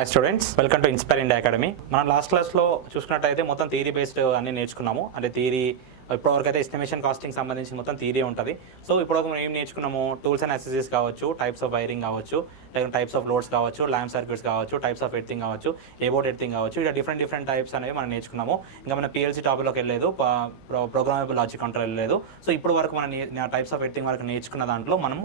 Hi students welcome to inspire India academy మనం last క్లాస్లో చూసుకున్నట్టయితే మొత్తం థియరీ బేస్డ్ అన్ని నేర్చుకున్నాము. అంటే థియరీ ఇప్పటివరకు అయితే ఎస్టిమేషన్ కాస్టింగ్ సంబంధించి మొత్తం తీరే ఉంటుంది. సో ఇప్పుడు మనం ఏం నేర్చుకున్నాము టూల్స్ అండ్ అసెసరీస్ కావచ్చు టైప్స్ ఆఫ్ వైరింగ్ కావచ్చు లేకపోతే టైప్స్ ఆఫ్ లోడ్స్ కావచ్చు ల్యాంప్ సర్క్యూట్స్ కావచ్చు టైప్స్ ఆఫ్ ఎడిటింగ్ కావచ్చు ఏబోట్ ఎడిటింగ్ కావచ్చు ఇలా డిఫరెంట్ డిఫరెంట్ టైప్స్ అనేవి మనం నేర్చుకున్నాము. ఇంకా మన పిఎల్సీ టాపిక్లోకి వెళ్ళలేదు ప్రోగ్రామబుల్ లాజిక్ కంట్రోల్ వెళ్ళలేదు. సో ఇప్పుడు వరకు మనం టైప్స్ ఆఫ్ ఎడిటింగ్ వరకు నేర్చుకున్న దాంట్లో మనం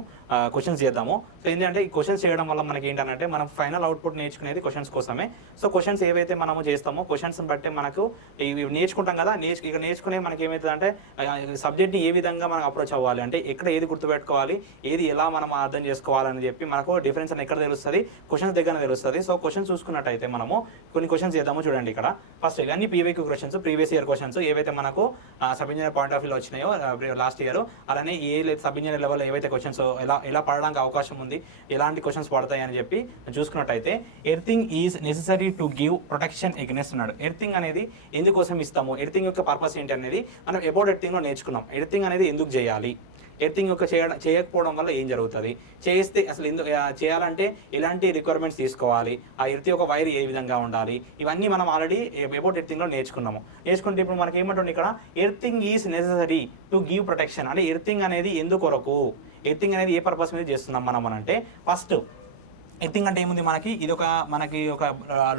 క్వశ్చన్స్ చేద్దాము. సో ఏంటంటే ఈ క్వశ్చన్స్ చేయడం వల్ల మనకి ఏంటంటే మనం ఫైనల్ అవుట్పుట్ నేర్చుకునేది క్వశ్చన్స్ కోసమే. సో క్వశ్చన్స్ ఏవైతే మనము చేస్తామో క్వశ్చన్స్ బట్టి మనకు ఇవి నేర్చుకుంటాం కదా నేర్చు ఇక నేర్చుకునే మనకి ఏమైతే అంటే సబ్జెక్ట్ని ఏ విధంగా మనం అప్రోచ్ అవ్వాలి? అంటే ఎక్కడ ఏది గుర్తుపెట్టుకోవాలి? ఏది ఎలా మనం అర్థం చేసుకోవాలని చెప్పి మనకు డిఫరెన్స్ అని ఎక్కడ తెలుస్తుంది? క్వశ్చన్స్ దగ్గర తెలుస్తుంది. సో క్వశ్చన్స్ చూసుకున్నట్టయితే మనము కొన్ని క్వశ్చన్స్ చేద్దాము చూడండి ఇక్కడ. ఫస్ట్ ఇవన్నీ PYQ questions previous year questions ఏవైతే మనకు సబ్ ఇంజనీర్ పాయింట్ ఆఫ్ వ్యూలో వచ్చినాయో లాస్ట్ ఇయర్ అలానే ఏ సబ్ ఇంజనీర్ లెవెల్ ఏవైతే క్వశ్చన్స్ ఎలా ఎలా పడడానికి అవకాశం ఉంది ఎలాంటి క్వశ్చన్స్ పడతాయి అని చెప్పి చూసుకున్నట్టయితే earthing is necessary to give protection against అన్నాడు ఎర్థింగ్ అనేది ఎందుకోసం ఇస్తాము? ఎర్థింగ్ యొక్క పర్పస్ ఏంటి అనేది మనం అబౌట్ ఎడిటింగ్లో నేర్చుకున్నాం. ఎడిటింగ్ అనేది ఎందుకు చేయాలి? ఎడిటింగ్ యొక్క చేయడం చేయకపోవడం వల్ల ఏం జరుగుతుంది? చేస్తే అసలు ఎందుకు చేయాలంటే ఎలాంటి రిక్వైర్మెంట్స్ తీసుకోవాలి? ఆ ఎర్తి యొక్క వైర్ ఏ విధంగా ఉండాలి? ఇవన్నీ మనం ఆల్రెడీ ఎబౌట్ ఎడిటింగ్లో నేర్చుకున్నాము. నేర్చుకుంటే ఇప్పుడు మనకి ఏమంటుంది ఇక్కడ? Earthing is necessary to give protection అంటే ఎర్తింగ్ అనేది ఎందుకొరకు? ఎర్తింగ్ అనేది ఏ పర్పస్ మీద చేస్తున్నాం మనం అంటే ఫస్ట్ ఎత్తింగ్ అంటే ఏముంది మనకి? ఇది ఒక మనకి ఒక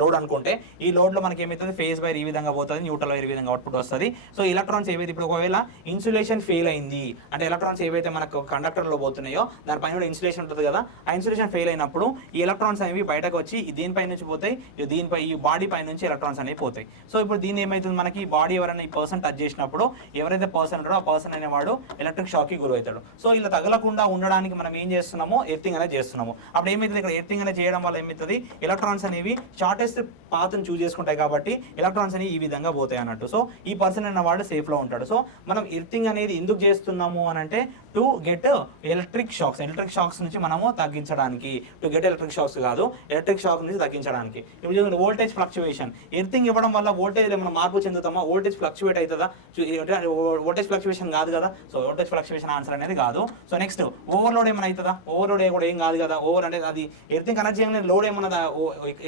లోడ్ అనుకుంటే ఈ లోడ్లో మనకి ఏమవుతుంది ఫేస్ వైర్ ఈ విధంగా పోతుంది న్యూట్రల్ వైర్ ఈ విధంగా అవుట్పుట్ వస్తుంది. సో ఎలక్ట్రాన్స్ ఏవైతే ఇప్పుడు ఒకవేళ ఇన్సులేషన్ ఫెయిల్ అయింది అంటే ఎలక్ట్రాన్స్ ఏవైతే మనకు కండక్టర్లో పోతున్నాయో దానిపైన కూడా ఇన్సులేషన్ ఉంటుంది కదా ఆ ఇన్సులేషన్ ఫెయిల్ అయినప్పుడు ఈ ఎలక్ట్రాన్స్ అనేవి బయటకు వచ్చి దీనిపై నుంచి పోతాయి? దీనిపై ఈ బాడీ పై నుంచి ఎలక్ట్రాన్స్ అనేవి పోతాయి. సో ఇప్పుడు దీని ఏమవుతుంది మనకి? బాడీ ఎవరైనా ఈ పర్సన్ టచ్ చేసినప్పుడు ఎవరైతే పర్సన్ ఉంటాడో ఆ పర్సన్ అనేవాడు ఎలక్ట్రిక్ షాక్కి గురవుతాడు. సో ఇలా తగలకుండా ఉండడానికి మనం ఏం చేస్తున్నామో? ఎర్తింగ్ అనేది చేస్తున్నాము. అప్పుడు ఏమైతుంది ఇక్కడ? కనెక్టింగ్ అనేది చేయడం వల్ల ఏమవుతుంది? ఎలక్ట్రాన్స్ అనేవి షార్టెస్ట్ పాత్ను చూస్ చేసుకుంటాయి కాబట్టి ఎలక్ట్రాన్స్ అనేవి ఈ విధంగా పోతాయి అన్నట్టు. సో ఈ పర్సన్ అన్న వాడు సేఫ్లో ఉంటాడు. సో మనం ఎర్తింగ్ అనేది ఎందుకు చేస్తున్నాము అని అంటే to get electric shocks electric shocks నుంచి మనము తగ్గించడానికి. టు గెట్ ఎలక్ట్రిక్ షాక్స్ కాదు ఎలక్ట్రిక్ షాక్ నుంచి తగ్గించడానికి. ఇప్పుడు చూడండి వోల్టేజ్ ఫ్లక్చువేషన్ ఎర్థింగ్ ఇవ్వడం వల్ల వోల్టేజ్ ఏమైనా మార్పు చెందుతామా? వోల్టేజ్ ఫ్లక్చువేట్ అవుతుందా? వోల్టేజ్ ఫ్లక్చువేషన్ కాదు కదా? సో వోల్టేజ్ ఫ్లక్చువేషన్ ఆన్సర్ అనేది కాదు. సో నెక్స్ట్ ఓవర్లోడ్ ఏమైనా అవుతుందా? ఓవర్లోడ్ కూడా ఏం కాదు కదా? ఓవర్ అంటే అది ఎర్థింగ్ కనెక్ట్ చేయగానే లోడ్ ఏమన్నా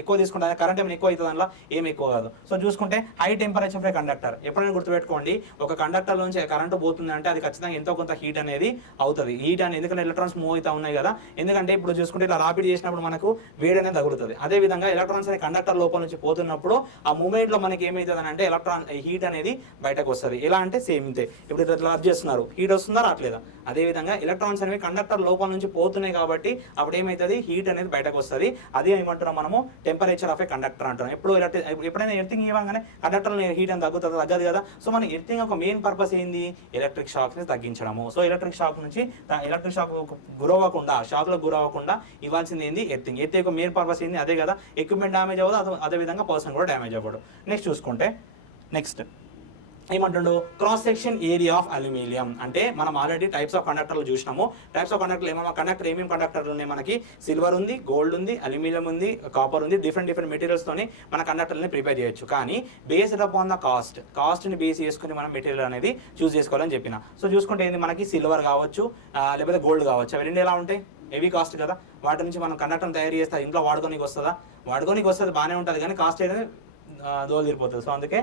ఎక్కువ తీసుకుంటా కరెంట్ ఏమైనా ఎక్కువ అవుతుంది అందులో ఏం ఎక్కువ కాదు. సో చూసుకుంటే హై టెంపరేచర్ ఫ్రై కండక్టర్ ఎప్పుడైనా గుర్తుపెట్టుకోండి ఒక కండక్టర్ నుంచి కరెంట్ పోతుంది అంటే అది ఖచ్చితంగా ఎంతో కొంత హీట్ అనేది అవుతుంది. హీట్ అనేది ఎందుకంటే ఎలక్ట్రాన్స్ మూవ్ అవుతా ఉన్నాయి కదా? ఎందుకంటే ఇప్పుడు చూసుకుంటే ఇలా రాపిడ్ చేసినప్పుడు మనకు వేడి అనేది తగులుతుంది. అదే విధంగా ఎలక్ట్రాన్స్ అనే కండక్టర్ లోపల నుంచి పోతున్నప్పుడు ఆ మూమెంట్లో మనకి ఏమవుతుంది అంటే ఎలక్ట్రాన్ హీట్ అనేది బయటకు వస్తుంది. ఎలా అంటే సేమ్ ఇంతే ఇప్పుడు ఇట్లా చేస్తున్నారు. హీట్ వస్తుందా? రావట్లేదా? అదే విధంగా ఎలక్ట్రాన్స్ అనేవి కండక్టర్ లోపల నుంచి పోతున్నాయి కాబట్టి అప్పుడు ఏమవుతుంది హీట్ అనేది బయటకు వస్తుంది అదే ఏమంటున్నాం మనము? టెంపరేచర్ ఆఫ్ ఏ కండక్టర్ అంటున్నాం. ఎప్పుడు ఎలక్ట్రి ఎప్పుడైనా ఎర్థింగ్ ఇవ్వగానే కండక్టర్ హీట్ అని తగ్గుతుంది? తగ్గదు కదా. సో మన ఎర్థింగ్ ఒక మెయిన్ పర్పస్ ఏంది? ఎలక్ట్రిక్ షాక్ తగ్గించడము. సో ఎలక్ట్రిక్ షాక్ నుంచి ఎలక్ట్రిక్ షాక్ గురవ్వకుండా షాక్లకు గురవ్వకుండా ఇవ్వాల్సింది ఏంది? ఎర్థింగ్ ఎర్తింగ్ యొక్క మెయిన్ పర్పస్ ఏంది? అదే కదా. ఎక్విప్మెంట్ డ్యామేజ్ అవ్వదు. అదే- అదే విధంగా పర్సన్ కూడా డ్యామేజ్ అవ్వడు. నెక్స్ట్ చూసుకుంటే నెక్స్ట్ ఏమంటుండు? Cross section area of aluminium అంటే మనం ఆల్రెడీ టైప్స్ ఆఫ్ కండక్టర్లు చూసినాము. టైప్స్ ఆఫ్ కండక్టర్లు ఏమో కండక్టర్ ఏమేమి కండక్టర్లు ఉన్నాయి మనకి? సిల్వర్ ఉంది గోల్డ్ ఉంది అల్యూమినియం ఉంది కాపర్ ఉంది డిఫరెంట్ డిఫరెంట్ మెటీరియల్స్ తోని మన కండక్టర్ని ప్రిపేర్ చేయొచ్చు. కానీ based up on the cost కాస్ట్ని base చేసుకుని మనం మెటీరియల్ అనేది చూస్ చేసుకోవాలని చెప్పిన. సో చూసుకుంటే ఏంది? మనకి సిల్వర్ కావచ్చు లేకపోతే గోల్డ్ కావచ్చు. అవి రెండు ఎలా ఉంటాయి? హెవీ కాస్ట్ కదా. వాటి నుంచి మనం కండక్టర్ని తయారు చేస్తే ఇంట్లో వాడుకోనికి వస్తుందా? వాడుకోనికి వస్తుంది బాగానే ఉంటుంది. కానీ కాస్ట్ అయితే దోలు తీరిపోతుంది సో అందుకే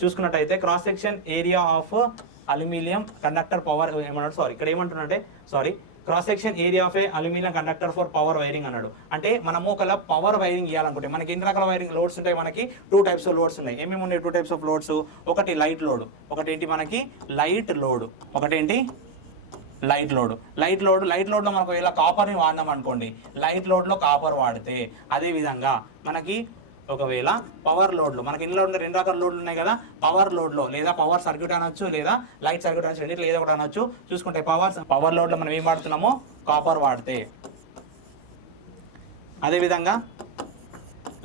చూసుకున్నట్టయితే cross section area of aluminium conductor power ఏమన్నాడు? సారీ ఇక్కడ ఏమంటున్నాడే sorry cross section area of a aluminium conductor for power wiring అన్నాడు. అంటే మనము ఒకలా పవర్ వైరింగ్ ఇవ్వాలనుకుంటే మనకి ఎన్ని రకాల వైరింగ్ లోడ్స్ ఉంటాయి మనకి? టూ టైప్స్ ఆఫ్ లోడ్స్ ఉన్నాయి. ఏమేమి ఉన్నాయి టూ టైప్స్ ఆఫ్ లోడ్స్ ఒకటి లైట్ లోడ్ ఒకటి ఏంటి మనకి? లైట్ లోడ్ ఒకటేంటి? Light load light load light లోడ్లో మనకు ఇలా కాపర్ని వాడినాం అనుకోండి లైట్ లోడ్లో కాపర్ వాడితే అదేవిధంగా మనకి ఒకవేళ పవర్ లోడ్లు మనకి ఇంట్లో ఉన్న రెండు రకాల లోడ్లు ఉన్నాయి కదా పవర్ లోడ్లో లేదా పవర్ సర్క్యూట్ అనొచ్చు లేదా లైట్ సర్క్యూట్ అనొచ్చు రెండిట్లో ఏదో ఒకటి అనొచ్చు. చూసుకుంటే పవర్ పవర్ లోడ్లో మనం ఏం వాడుతున్నామో? కాపర్ వాడితే. అదేవిధంగా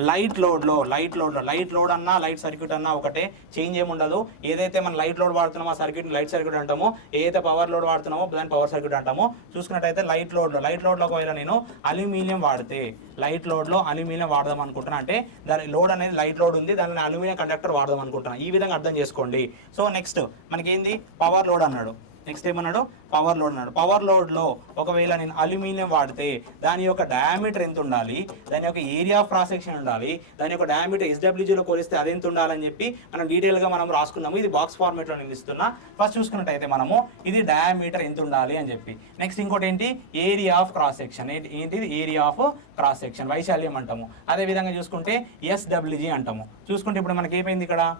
లైట్ లోడ్లో లైట్ లోడ్లో లైట్ లోడ్ అన్నా లైట్ సర్క్యూట్ అన్నా ఒకటే. చేంజ్ ఏమి ఉండదు. ఏదైతే మనం లైట్ లోడ్ వాడుతున్నామో ఆ సర్క్యూట్ లైట్ సర్క్యూట్ అంటామో. ఏదైతే పవర్ లోడ్ వాడుతున్నామో దాన్ని పవర్ సర్క్యూట్ అంటామో. చూసుకున్నట్టయితే లైట్ లోడ్లో లైట్ లోడ్లో ఒకవేళ నేను అల్యూమినియం వాడితే లైట్ లోడ్లో అల్యూమినియం వాడదాం అనుకుంటున్నా అంటే దాని లోడ్ అనేది లైట్ లోడ్ ఉంది. దానిని అల్యూమినియం కండక్టర్ వాడదాం అనుకుంటున్నాను ఈ విధంగా అర్థం చేసుకోండి. సో నెక్స్ట్ మనకి ఏంది పవర్ లోడ్ అన్నాడు. నెక్స్ట్ ఏమన్నాడు? పవర్ లోడ్ అన్నాడు. పవర్ లోడ్లో ఒకవేళ నేను అల్యూమినియం వాడితే దాని యొక్క డయామీటర్ ఎంత ఉండాలి? దాని యొక్క ఏరియా ఆఫ్ క్రాస్ సెక్షన్ ఉండాలి. దాని యొక్క డయామీటర్ ఎస్డబ్ల్యూజీలో కొలిస్తే అది ఎంత ఉండాలని చెప్పి మనం డీటెయిల్గా మనం రాసుకున్నాము. ఇది బాక్స్ ఫార్మేట్లో నేను ఇస్తున్నా. ఫస్ట్ చూసుకున్నట్టయితే మనము ఇది డయామీటర్ ఎంత ఉండాలి అని చెప్పి. నెక్స్ట్ ఇంకోటి ఏంటి? ఏరియా ఆఫ్ క్రాస్ సెక్షన్ ఏంటిది? ఏరియా ఆఫ్ క్రాస్ సెక్షన్ వైశాల్యం అంటాము. అదే విధంగా చూసుకుంటే ఎస్డబ్ల్యూజీ అంటాము. చూసుకుంటే ఇప్పుడు మనకి ఏమైంది ఇక్కడ?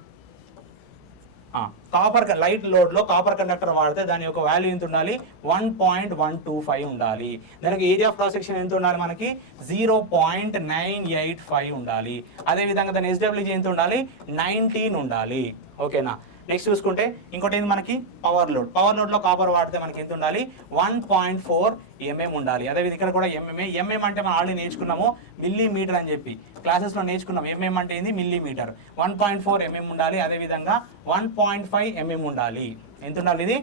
కాపర్ లైట్ లోడ్లో కాపర్ కండక్టర్ వాడితే దాని యొక్క వాల్యూ ఎంత ఉండాలి? One point one two five ఉండాలి. దానికి ఏరియా ఆఫ్ క్రాస్ సెక్షన్ ఎంత ఉండాలి మనకి? Zero point nine eight five ఉండాలి. అదే విధంగా దాని ఎస్డబ్ల్యూజీ ఎంత ఉండాలి? నైన్టీన్ ఉండాలి. ఓకేనా నెక్స్ట్ చూసుకుంటే ఇంకోటి ఏంది మనకి? పవర్ లోడ్ పవర్ లోడ్లో కాపర్ వాడితే మనకి ఎంత ఉండాలి? వన్ పాయింట్ ఫోర్ ఎంఎం ఉండాలి. అదేవిధంగా ఇక్కడ కూడా ఎంఎంఏ ఎంఎం అంటే మనం ఆల్రెడీ నేర్చుకున్నాము. మిల్లీమీటర్ అని చెప్పి. క్లాసెస్లో నేర్చుకున్నాం. ఎంఎం అంటే ఏంది? Millimetre. One point four MM ఉండాలి. అదే విధంగా వన్ పాయింట్ ఫైవ్ ఎంఎం ఉండాలి. ఎంత ఉండాలి ఇది?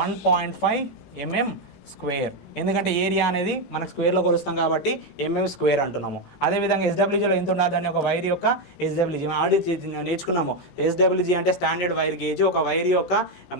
One point five MM square. ఎందుకంటే ఏరియా అనేది మనకు స్క్వేర్లో కొలుస్తాం కాబట్టి ఎంఎం స్క్వేర్ అంటున్నాము. అదే విధంగా ఎస్డబ్ల్యూజీలో ఎంత ఉండాలి దాని ఒక వైర్ యొక్క ఎస్డబ్ల్యూజీ. ఆల్రెడీ నేర్చుకున్నాము. ఎస్డబ్ల్యూజీ అంటే స్టాండర్డ్ వైర్ గేజ్. ఒక వైర్ యొక్క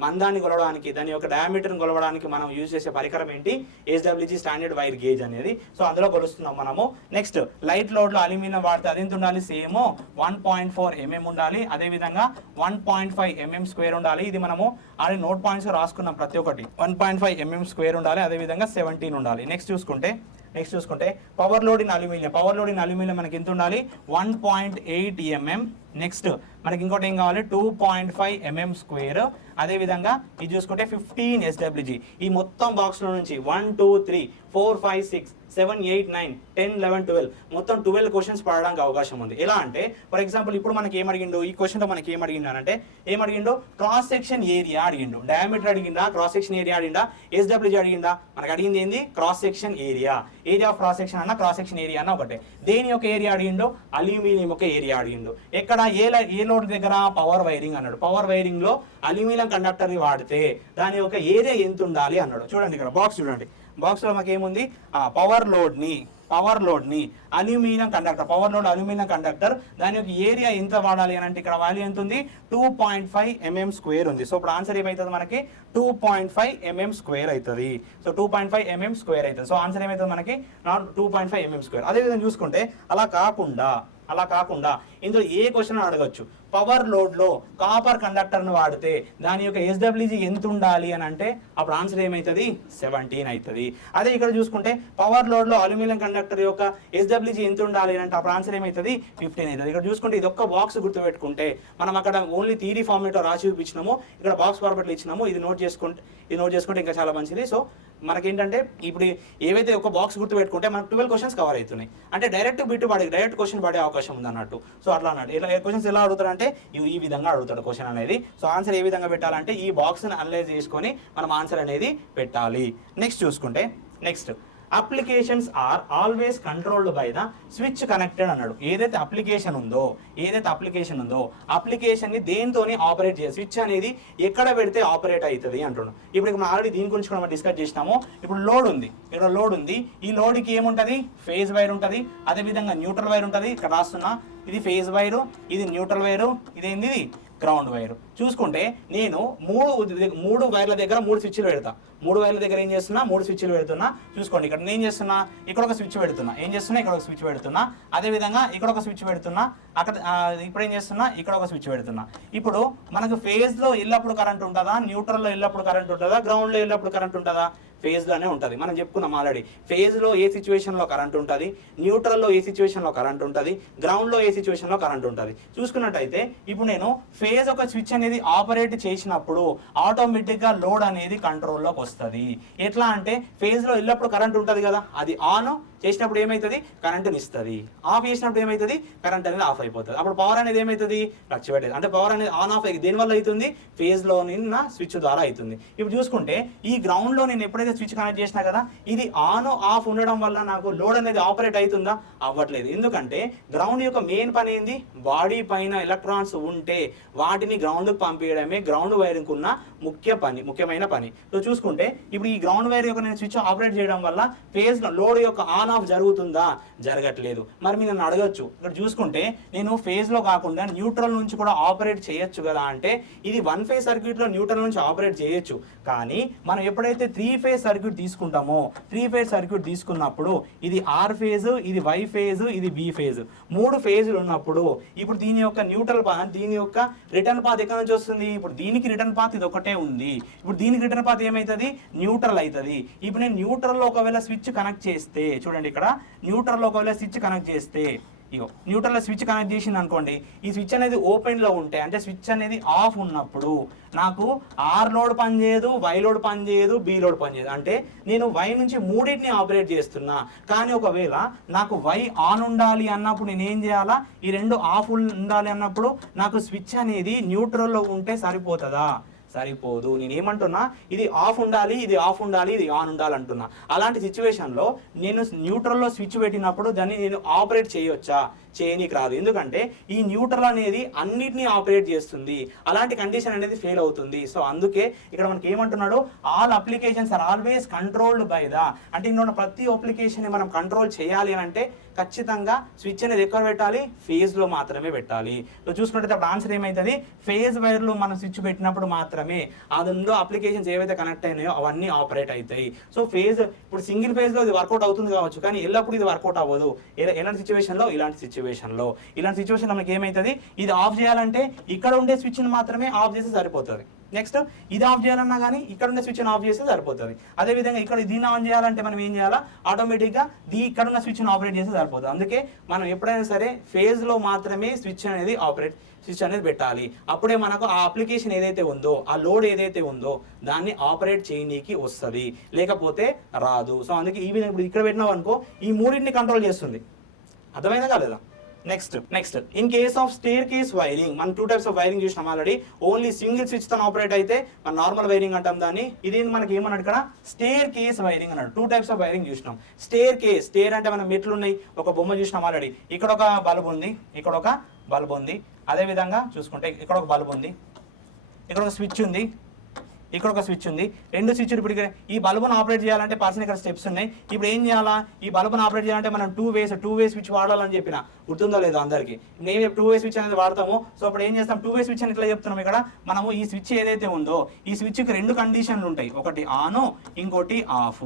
మందాన్ని కొలవడానికి దాని యొక్క డయామీటర్ని కొలవడానికి మనం యూజ్ చేసే పరికరం ఏంటి? ఎస్డబ్ల్యూజీ స్టాండర్డ్ వైర్ గేజ్ అనేది. సో అందులో కొలుస్తున్నాం మనము. నెక్స్ట్ లైట్ లోడ్లో అల్యూమినియం వాడితే అది ఎంత ఉండాలి? Same one point four MM ఉండాలి. అదే విధంగా one point five MM square ఉండాలి. ఇది మనము ఆల్రెడీ నోట్ పాయింట్స్ రాసుకున్నాం ప్రతి ఒక్కటి. One point five MM square ఉండాలి. అదే విధంగా సెవెంటీన్ ఉండాలి. నెక్స్ట్ చూసుకుంటే నెక్స్ట్ చూసుకుంటే power load in aluminium power load in aluminium మనకి ఎంత ఉండాలి? One point eight MM next మనకి ఇంకోటి ఏం కావాలి? Two point five MM square అదేవిధంగా ఇది చూసుకుంటే ఫిఫ్టీన్ ఎస్డబ్ల్యూజీ ఈ మొత్తం బాక్స్లో నుంచి one two three four five six seven eight nine ten eleven twelve మొత్తం ట్వెల్వ్ క్వశ్చన్స్ పడడానికి అవకాశం ఉంది. ఎలా అంటే ఫర్ ఎగ్జాంపుల్ ఇప్పుడు మనకి ఏం అడిగిండు? ఈ క్వశ్చన్లో మనకి ఏం అంటే ఏం అడిగిండు? క్రాస్ సెక్షన్ ఏరియా అడిగిండు. డయామీటర్ అడిగిందా? క్రాస్ సెక్షన్ ఏరియా అడిగిందా? ఎస్డబ్ల్యూజీ అడిగిందా? మనకి అడిగింది ఏంది? Cross section area area of cross section అన్న క్రాస్ సెక్షన్ ఏరియా అన్న ఒకటే. దేని యొక్క ఏరియా అడిగిండు అల్యూమినియం యొక్క ఏరియా అడిగిండు ఎక్కడ? ఏ ఏ లోడ్ దగ్గర? పవర్ వైరింగ్ అన్నాడు. పవర్ వైరింగ్లో అల్యూమినియం కండక్టర్ని వాడితే దాని యొక్క ఏరియా ఎంత ఉండాలి అన్నాడు. చూడండి ఇక్కడ బాక్స్ చూడండి. బాక్స్లో మాకేముంది? ఆ పవర్ లోడ్ని power లోడ్ని aluminium conductor power load aluminium conductor దాని యొక్క ఏరియా ఎంత వాడాలి అని అంటే ఇక్కడ వాల్యూ ఎంత ఉంది? Two point five MM square ఉంది. సో ఇప్పుడు ఆన్సర్ ఏమవుతుంది మనకి? Two point five MM square అవుతుంది. So two point five MM square అవుతుంది. సో ఆన్సర్ ఏమవుతుంది మనకి? Not two point five MM square అదే విధంగా చూసుకుంటే అలా కాకుండా అలా కాకుండా ఇందులో ఏ క్వశ్చన్ అడగచ్చు. పవర్ లోడ్లో కాపర్ కండక్టర్ను వాడితే దాని యొక్క ఎస్డబ్ల్యూజీ ఎంత ఉండాలి అని అంటే అప్పుడు ఆన్సర్ ఏమవుతుంది సెవెంటీన్ అవుతుంది అదే ఇక్కడ చూసుకుంటే పవర్ లోడ్లో అల్యూమినియం కండక్టర్ యొక్క ఎస్డబ్ల్యూజీ ఎంత ఉండాలి అని అంటే అప్పుడు ఆన్సర్ ఏమవుతుంది ఫిఫ్టీన్ అవుతుంది ఇక్కడ చూసుకుంటే ఇది ఒక్క బాక్స్ గుర్తుపెట్టుకుంటే మనం అక్కడ ఓన్లీ థీరీ ఫార్మేట్ రాసి చూపించినాము. ఇక్కడ బాక్స్ ఫార్మేట్లో ఇచ్చినాము. ఇది నోట్ చేసుకుంటే ఇది నోట్ చేసుకుంటే ఇంకా చాలా మంచిది. సో మనకేంటంటే ఇప్పుడు ఏవైతే ఒక బాక్స్ గుర్తు పెట్టుకుంటే మనకు ట్వెల్వ్ క్వశ్చన్స్ కవర్ అవుతున్నాయి. అంటే డైరెక్ట్ బిట్టు పడే డైరెక్ట్ క్వశ్చన్ పడే అవకాశం ఉంది అన్నట్టు. సో అట్లా అన్నట్టు. ఇలా క్వశ్చన్స్ ఎలా అడుగుతారంటే ఇవి ఈ విధంగా అడుగుతాడు క్వశ్చన్ అనేది. సో ఆన్సర్ ఏ విధంగా పెట్టాలంటే ఈ బాక్స్ని అనలైజ్ చేసుకొని మనం ఆన్సర్ అనేది పెట్టాలి. నెక్స్ట్ చూసుకుంటే next applications are always controlled by the switch connected అన్నాడు. ఏదైతే అప్లికేషన్ ఉందో ఏదైతే అప్లికేషన్ ఉందో అప్లికేషన్ని దేనితోనే దేనితోని ఆపరేట్ చేయాలి? స్విచ్ అనేది ఎక్కడ పెడితే ఆపరేట్ అవుతుంది అంటున్నాడు. ఇప్పుడు మనం ఆల్రెడీ దీని గురించి కూడా మనం డిస్కస్ చేసినాము. ఇప్పుడు లోడ్ ఉంది. ఇక్కడ లోడ్ ఉంది. ఈ లోడ్కి ఏముంటుంది? ఫేజ్ వైర్ ఉంటుంది. అదే విధంగా న్యూట్రల్ వైర్ ఉంటుంది. ఇక్కడ రాస్తున్నా. ఇది ఫేజ్ వైరు ఇది న్యూట్రల్ వైరు. ఇదేంది ఇది? గ్రౌండ్ వైర్ చూసుకుంటే నేను మూడు మూడు వైర్ల దగ్గర మూడు స్విచ్లు పెడతా. మూడు వైర్ల దగ్గర ఏం చేస్తున్నా? మూడు స్విచ్లు పెడుతున్నా. చూసుకోండి ఇక్కడ నేను చేస్తున్నా? ఇక్కడ ఒక స్విచ్ పెడుతున్నా. ఏం చేస్తున్నా? ఇక్కడ ఒక స్విచ్ పెడుతున్నా. అదే విధంగా ఇక్కడ ఒక స్విచ్ పెడుతున్నా. అక్కడ ఇప్పుడు ఏం చేస్తున్నా? ఇక్కడ ఒక స్విచ్ పెడుతున్నా. ఇప్పుడు మనకు ఫేజ్లో ఎల్లప్పుడు కరెంట్ ఉంటుందా? న్యూట్రల్లో ఎల్లప్పుడు కరెంట్ ఉంటుందా? గ్రౌండ్లో వెళ్ళినప్పుడు ఎల్లప్పుడు కరెంట్ ఉంటుందా? ఫేజ్లోనే ఉంటుంది. మనం చెప్పుకున్నాం ఆల్రెడీ ఫేజ్లో ఏ సిచ్యువేషన్లో కరెంట్ ఉంటుంది? న్యూట్రల్లో ఏ సిచ్యువేషన్లో కరెంట్ ఉంటుంది? గ్రౌండ్లో ఏ సిచ్యువేషన్లో కరెంట్ ఉంటుంది? చూసుకున్నట్టయితే ఇప్పుడు నేను ఫేజ్ ఒక స్విచ్ అనేది ఆపరేట్ చేసినప్పుడు ఆటోమేటిక్గా లోడ్ అనేది కంట్రోల్లోకి వస్తుంది. ఎట్లా అంటే ఫేజ్లో ఎల్లప్పుడు కరెంట్ ఉంటుంది కదా? అది ఆన్ చేసినప్పుడు ఏమవుతుంది కరెంటుని ఇస్తుంది. ఆఫ్ చేసినప్పుడు ఏమవుతుంది కరెంట్ అనేది ఆఫ్ అయిపోతుంది. అప్పుడు పవర్ అనేది ఏమవుతుంది ఫ్లక్చువేట్ అంటే పవర్ అనేది ఆన్ ఆఫ్ అయ్యి దేని వల్ల అవుతుంది? ఫేజ్లో నిన్న స్విచ్ ద్వారా అవుతుంది. ఇప్పుడు చూసుకుంటే ఈ గ్రౌండ్లో నేను ఎప్పుడైతే స్విచ్ కనెక్ట్ చేసినా కదా ఇది ఆన్ ఆఫ్ ఉండడం వల్ల నాకు లోడ్ అనేది ఆపరేట్ అవుతుందా? అవ్వట్లేదు. ఎందుకంటే గ్రౌండ్ యొక్క మెయిన్ పని ఏంది? బాడీ పైన ఎలక్ట్రాన్స్ ఉంటే వాటిని గ్రౌండ్కి పంపించడమే గ్రౌండ్ వైరింగ్ ఉన్న ముఖ్య పని ముఖ్యమైన పని. సో చూసుకుంటే ఇప్పుడు ఈ గ్రౌండ్ వైర్ యొక్క నేను స్విచ్ ఆపరేట్ చేయడం వల్ల ఫేజ్ లోడ్ యొక్క ఆన్ ఆన్ ఆఫ్ జరుగుతుందా? జరగట్లేదు. మరి మీరు నన్ను అడగచ్చు. ఇక్కడ చూసుకుంటే నేను ఫేజ్లో లో కాకుండా న్యూట్రల్ నుంచి కూడా ఆపరేట్ చేయొచ్చు కదా అంటే ఇది వన్ ఫేజ్ సర్క్యూట్లో న్యూట్రల్ నుంచి ఆపరేట్ చేయొచ్చు. కానీ మనం ఎప్పుడైతే త్రీ ఫేజ్ సర్క్యూట్ తీసుకుంటామో త్రీ ఫేజ్ సర్క్యూట్ తీసుకున్నప్పుడు ఇది ఆర్ ఫేజ్ ఇది వై ఫేజ్ ఇది బి ఫేజ్ మూడు ఫేజ్లు ఉన్నప్పుడు ఇప్పుడు దీని యొక్క న్యూట్రల్ పాత్ దీని యొక్క రిటర్న్ పాత్ ఎక్కడి నుంచి వస్తుంది? ఇప్పుడు దీనికి రిటర్న్ పాత్ ఇది ఒకటే ఉంది. ఇప్పుడు దీనికి రిటర్న్ పాత్ ఏమవుతుంది న్యూట్రల్ అవుతుంది ఇప్పుడు నేను న్యూట్రల్లో ఒకవేళ స్విచ్ కనెక్ట్ చేస్తే చూడండి ఇక్కడ. న్యూట్రల్లో ఒకవేళ స్విచ్ కనెక్ట్ చేస్తే ఇగో న్యూట్రల్ స్విచ్ కనెక్ట్ చేసింది అనుకోండి ఈ స్విచ్ అనేది ఓపెన్లో ఉంటే అంటే స్విచ్ అనేది ఆఫ్ ఉన్నప్పుడు నాకు ఆర్ లోడ్ పని చేయదు వై లోడ్ పని చేయదు బి లోడ్ పని చేయదు. అంటే నేను వై నుంచి మూడింటిని ఆపరేట్ చేస్తున్నా. కానీ ఒకవేళ నాకు వై ఆన్ ఉండాలి అన్నప్పుడు నేను ఏం చేయాలా? ఈ రెండు ఆఫ్ ఉండాలి అన్నప్పుడు నాకు స్విచ్ అనేది న్యూట్రల్లో ఉంటే సరిపోతుందా? సరిపోదు. నేను ఏమంటున్నా ఇది ఆఫ్ ఉండాలి ఇది ఆఫ్ ఉండాలి ఇది ఆన్ ఉండాలి అంటున్నా. అలాంటి సిచ్యువేషన్లో నేను న్యూట్రల్లో స్విచ్ పెట్టినప్పుడు దాన్ని నేను ఆపరేట్ చేయొచ్చా? చేయనీకి రాదు. ఎందుకంటే ఈ న్యూట్రల్ అనేది అన్నిటినీ ఆపరేట్ చేస్తుంది. అలాంటి కండిషన్ అనేది ఫెయిల్ అవుతుంది. సో అందుకే ఇక్కడ మనకి ఏమంటున్నాడు? All applications are always controlled by the అంటే ఇందులో ప్రతి అప్లికేషన్ మనం కంట్రోల్ చేయాలి అని అంటే ఖచ్చితంగా స్విచ్ అనేది ఎక్కడ పెట్టాలి? ఫేజ్లో మాత్రమే పెట్టాలి. సో చూసుకుంటే అప్పుడు ఆన్సర్ ఏమవుతుంది ఫేజ్ వైర్లో మనం స్విచ్ పెట్టినప్పుడు మాత్రమే అందులో అప్లికేషన్స్ ఏవైతే కనెక్ట్ అయినాయో అవన్నీ ఆపరేట్ అవుతాయి సో ఫేజ్ ఇప్పుడు సింగిల్ ఫేజ్లో ఇది వర్కౌట్ అవుతుంది కావచ్చు కానీ ఎల్లప్పుడు ఇది వర్కౌట్ అవ్వదు. ఎలాంటి సిచ్యువేషన్లో ఇలాంటి సిచ్యువేషన్లో ఇలాంటి సిచ్యువేషన్ మనకి ఏమవుతుంది ఇది ఆఫ్ చేయాలంటే ఇక్కడ ఉండే స్విచ్ని మాత్రమే ఆఫ్ చేస్తే సరిపోతుంది. నెక్స్ట్ ఇది ఆఫ్ చేయాలన్నా కానీ ఇక్కడ ఉన్న స్విచ్ ఆఫ్ చేస్తే సరిపోతుంది. అదే విధంగా ఇక్కడ దీన్ని ఆన్ చేయాలంటే మనం ఏం చేయాలా? ఆటోమేటిక్గా దీ ఇక్కడ ఉన్న స్విచ్ని ఆపరేట్ చేస్తే సరిపోతుంది. అందుకే మనం ఎప్పుడైనా సరే ఫేజ్లో మాత్రమే స్విచ్ అనేది ఆపరేట్ స్విచ్ అనేది పెట్టాలి. అప్పుడే మనకు ఆ అప్లికేషన్ ఏదైతే ఉందో ఆ లోడ్ ఏదైతే ఉందో దాన్ని ఆపరేట్ చేయనీకి వస్తుంది. లేకపోతే రాదు. సో అందుకే ఈ విధంగా ఇప్పుడు ఇక్కడ పెట్టినాం అనుకో ఈ మూడింటిని కంట్రోల్ చేస్తుంది. అర్థమైందా కాలేదా? Next next in case of staircase wiring మనం టూ టైప్స్ ఆఫ్ వైరింగ్ చూసినాం ఆల్రెడీ ఓన్లీ సింగిల్ స్విచ్తో ఆపరేట్ అయితే మన నార్మల్ వైరింగ్ అంటాం దాన్ని. ఇది మనకి ఏమన్నాడు ఇక్కడ? స్టేర్ కేస్ వైరింగ్ అన్నాడు. టూ టైప్స్ ఆఫ్ వైరింగ్ చూసినాం. స్టేర్ కేస్ స్టేర్ అంటే మనం మెట్లు ఉన్నాయి ఒక బొమ్మ చూసినాం ఆల్రెడీ ఇక్కడ ఒక బల్బ్ ఉంది. ఇక్కడ ఒక బల్బ్ ఉంది. అదే విధంగా చూసుకుంటే ఇక్కడ ఒక బల్బ్ ఉంది. ఇక్కడ ఒక స్విచ్ ఉంది. ఇక్కడ ఒక స్విచ్ ఉంది. రెండు స్విచ్లు ఇప్పుడు ఈ బల్బును ఆపరేట్ చేయాలంటే పర్సన్ ఇక్కడ స్టెప్స్ ఉన్నాయి. ఇప్పుడు ఏం చేయాలా? ఈ బల్బును ఆపరేట్ చేయాలంటే మనం two ways two way switch వాడాలని చెప్పిన. గుర్తుందో లేదో అందరికి. నేను టూ వే స్విచ్ అనేది వాడతాము. సో అప్పుడు ఏం చేస్తాం? టూ వే స్విచ్ అని ఇట్లా చెప్తున్నాం ఇక్కడ. మనము ఈ స్విచ్ ఏదైతే ఉందో ఈ స్విచ్కి రెండు కండిషన్లు ఉంటాయి. ఒకటి ఆన్ ఇంకోటి ఆఫ్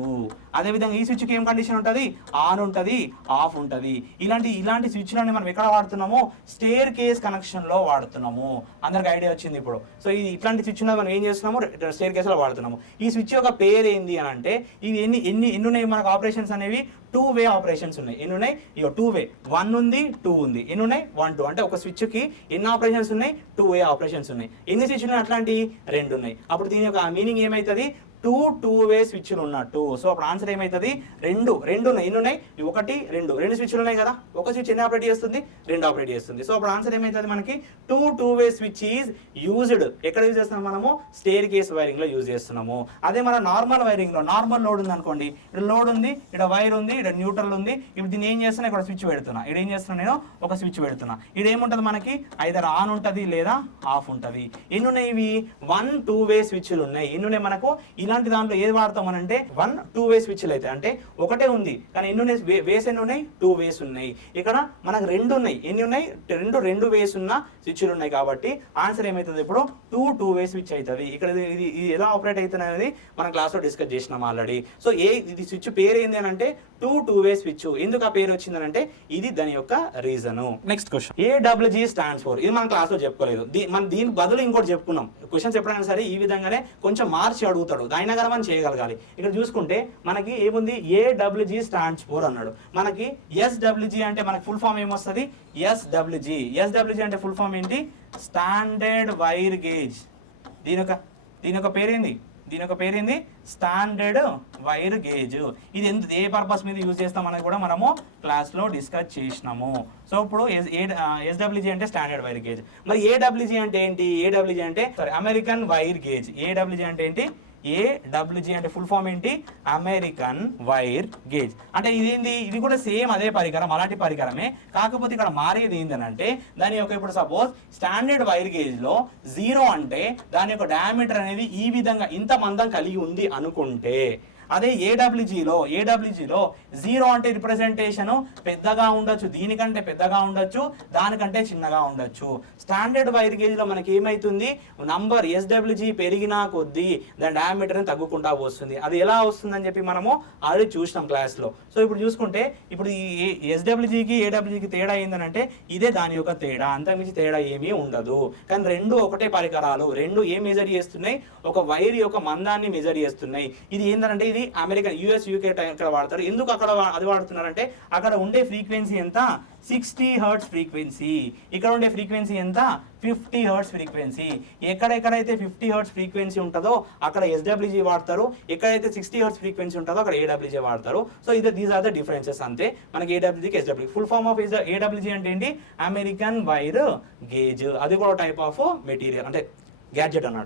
అదే విధంగా ఈ స్విచ్కి ఏం కండిషన్ ఉంటుంది? ఆన్ ఉంటుంది ఆఫ్ ఉంటుంది. ఇలాంటి ఇలాంటి స్విచ్లని మనం ఎక్కడ వాడుతున్నాము? స్టేర్ కేస్ కనెక్షన్లో వాడుతున్నాము. అందరికి ఐడియా వచ్చింది ఇప్పుడు. సో ఇది ఇట్లాంటి స్విచ్ మనం ఏం చేస్తున్నాము? స్టేర్ కేసులో వాడుతున్నాము. ఈ స్విచ్ యొక్క పేరు ఏంది అని అంటే ఇవి ఎన్ని ఎన్ని ఎన్ని ఉన్నాయి మనకు ఆపరేషన్స్ అనేవి? టూ వే ఆపరేషన్స్ ఉన్నాయి. ఎన్ని ఉన్నాయి ఇక టూ వే వన్ ఉంది టూ ఉంది. ఎన్ని ఉన్నాయి వన్ టూ అంటే ఒక స్విచ్కి ఎన్ని ఆపరేషన్స్ ఉన్నాయి? టూ వే ఆపరేషన్స్ ఉన్నాయి. ఎన్ని స్విచ్ ఉన్నాయి? అట్లాంటివి రెండు ఉన్నాయి. అప్పుడు దీని యొక్క మీనింగ్ ఏమవుతుంది టూ టూ వే స్విచ్లు ఉన్నట్టు. సో అప్పుడు ఆన్సర్ ఏమవుతుంది రెండు రెండు ఉన్నాయి. ఎన్ని ఉన్నాయి? ఒకటి రెండు. రెండు స్విచ్లు ఉన్నాయి కదా. ఒక స్విచ్ ఎన్ని ఆపరేట్ చేస్తుంది? రెండు ఆపరేట్ చేస్తుంది. సో అప్పుడు ఆన్సర్ ఏమవుతుంది మనకి? Two two way switch is used. ఎక్కడ యూజ్ చేస్తున్నాం మనము? స్టేర్ కేస్ వైరింగ్లో యూజ్ చేస్తున్నాము. అదే మన నార్మల్ వైరింగ్లో నార్మల్ లోడ్ ఉంది అనుకోండి ఇక్కడ లోడ్ ఉంది ఇక్కడ వైర్ ఉంది ఇక్కడ న్యూట్రల్ ఉంది. ఇప్పుడు దీన్ని ఏం చేస్తున్నా? ఇక్కడ స్విచ్ పెడుతున్నా. ఇక్కడ ఏం చేస్తున్నా నేను? ఒక స్విచ్ పెడుతున్నా. ఇక్కడ ఏముంటది మనకి? ఐదర్ ఆన్ ఉంటుంది లేదా ఆఫ్ ఉంటుంది. ఎన్ని ఉన్నాయి ఇవి? వన్ టూ వే స్విచ్లు ఉన్నాయి. ఎన్ని ఉన్నాయి మనకు? ఇలాంటి దాంట్లో ఏది వాడతాం అని అంటే వన్ టూ వే స్విచ్లు అయితే అంటే ఒకటే ఉంది కానీ ఎన్ని ఉన్నాయి? వేస్ ఎన్ని ఉన్నాయి? టూ వేస్ ఉన్నాయి. ఇక్కడ మనకు రెండు ఉన్నాయి. ఎన్ని ఉన్నాయి? రెండు రెండు వేస్ ఉన్న స్విచ్లు ఉన్నాయి కాబట్టి ఆన్సర్ ఏమవుతుంది ఇప్పుడు టూ టూ వే స్విచ్ అవుతుంది. ఇక్కడ ఇది ఇది ఎలా ఆపరేట్ అవుతుంది అనేది మనం క్లాస్లో డిస్కస్ చేసినాం ఆల్రెడీ. సో ఏ ఇది స్విచ్ పేరు ఏంది అని అంటే టూ టూ వే స్విచ్. ఎందుకు ఆ పేరు వచ్చిందని అంటే ఇది దాని యొక్క reason. Next question AWG stands for ఇది మనం క్లాస్లో చెప్పుకోలేదు. మనం దీని బదులు ఇంకోటి చెప్పుకున్నాం. క్వశ్చన్స్ ఎప్పుడైనా సరే ఈ విధంగానే కొంచెం మార్చి అడుగుతాడు. దాని అని మనం చేయగలగాలి. ఇక్కడ చూసుకుంటే మనకి ఏముంది? ఏడబ్ల్యూజీ స్టాండ్స్ ఫోర్ అన్నాడు. మనకి ఎస్డబ్ల్యూజీ అంటే మనకి ఫుల్ ఫామ్ ఏమొస్తుంది? ఎస్డబ్ల్యూజీ ఎస్డబ్ల్యూజీ అంటే ఫుల్ ఫామ్ ఏంటి? స్టాండర్డ్ వైర్ గేజ్ దీని యొక్క దీని యొక్క పేరేంది? దీని యొక్క పేరేంది? స్టాండర్డ్ వైర్ గేజ్ ఇది ఎంత ఏ పర్పస్ మీద యూజ్ చేస్తాం అనేది కూడా మనము క్లాస్లో డిస్కస్ చేసినాము. సో ఇప్పుడు ఎస్డబ్ల్యూజీ uh, అంటే స్టాండర్డ్ వైర్ గేజ్ మరి ఏడబ్ల్యూజీ అంటే ఏంటి? ఏడబ్ల్యూజీ అంటే sorry American wire gauge AWG అంటే ఏంటి? ఏడబ్ల్యూజీ అంటే ఫుల్ ఫామ్ ఏంటి? అమెరికన్ వైర్ గేజ్ అంటే ఇదేంది? ఇది కూడా సేమ్ అదే పరికరం అలాంటి పరికరమే. కాకపోతే ఇక్కడ మారేది ఏంటంటే దాని యొక్క ఇప్పుడు సపోజ్ స్టాండర్డ్ వైర్ గేజ్లో జీరో అంటే దాని యొక్క డయామీటర్ అనేది ఈ విధంగా ఇంత మందం కలిగి ఉంది అనుకుంటే అదే ఏడబ్ల్యూజీలో ఏడబ్ల్యూజీలో జీరో అంటే రిప్రజెంటేషన్ పెద్దగా ఉండొచ్చు. దీనికంటే పెద్దగా ఉండొచ్చు దానికంటే చిన్నగా ఉండొచ్చు. స్టాండర్డ్ వైర్ గేజ్లో మనకి ఏమైతుంది? నంబర్ ఎస్డబ్ల్యూజీ పెరిగినా కొద్దీ దాని డయామీటర్ని తగ్గుకుంటా వస్తుంది. అది ఎలా వస్తుందని చెప్పి మనము ఆల్రెడీ చూసినాం క్లాస్లో సో ఇప్పుడు చూసుకుంటే ఇప్పుడు ఈ ఎస్డబ్ల్యూజీకి ఏడబ్ల్యూజీకి తేడా ఏంటంటే ఇదే దాని యొక్క తేడా. అంతకుమించి తేడా ఏమీ ఉండదు. కానీ రెండు ఒకటే పరికరాలు రెండు ఏం మెజర్ చేస్తున్నాయి? ఒక వైర్ యొక్క మందాన్ని మెజర్ చేస్తున్నాయి. ఇది ఏంటంటే ఇది అమెరికన్ యూఎస్ యూకే టైం ఇక్కడ వాడతారు. ఎందుకు అక్కడ అది వాడుతున్నారంటే అక్కడ ఉండే ఫ్రీక్వెన్సీ ఎంత? Sixty hertz frequency. ఇక్కడ ఉండే ఫ్రీక్వెన్సీ ఎంత? Fifty hertz frequency. ఎక్కడెక్కడైతే ఫిఫ్టీ హర్ట్స్ ఫ్రీక్వెన్సీ ఉంటుందో అక్కడ ఎస్డబ్ల్యూజీ వాడతారు. ఎక్కడైతే సిక్స్టీ హర్ట్స్ ఫ్రీక్వెన్సీ ఉంటుందో అక్కడ ఏడబ్ల్యూజీ వాడతారు. సో ఇది దీస్ ఆర్ ద డిఫరెన్సెస్ అంతే. మనకి ఏడబ్ల్యూజీకి SW full form of AWG అంటే ఏంటి? అమెరికన్ వైర్ గేజ్ అది కూడా టైప్ ఆఫ్ మెటీరియల్ అంటే గ్యాడ్జెట్ అన్నట్టు.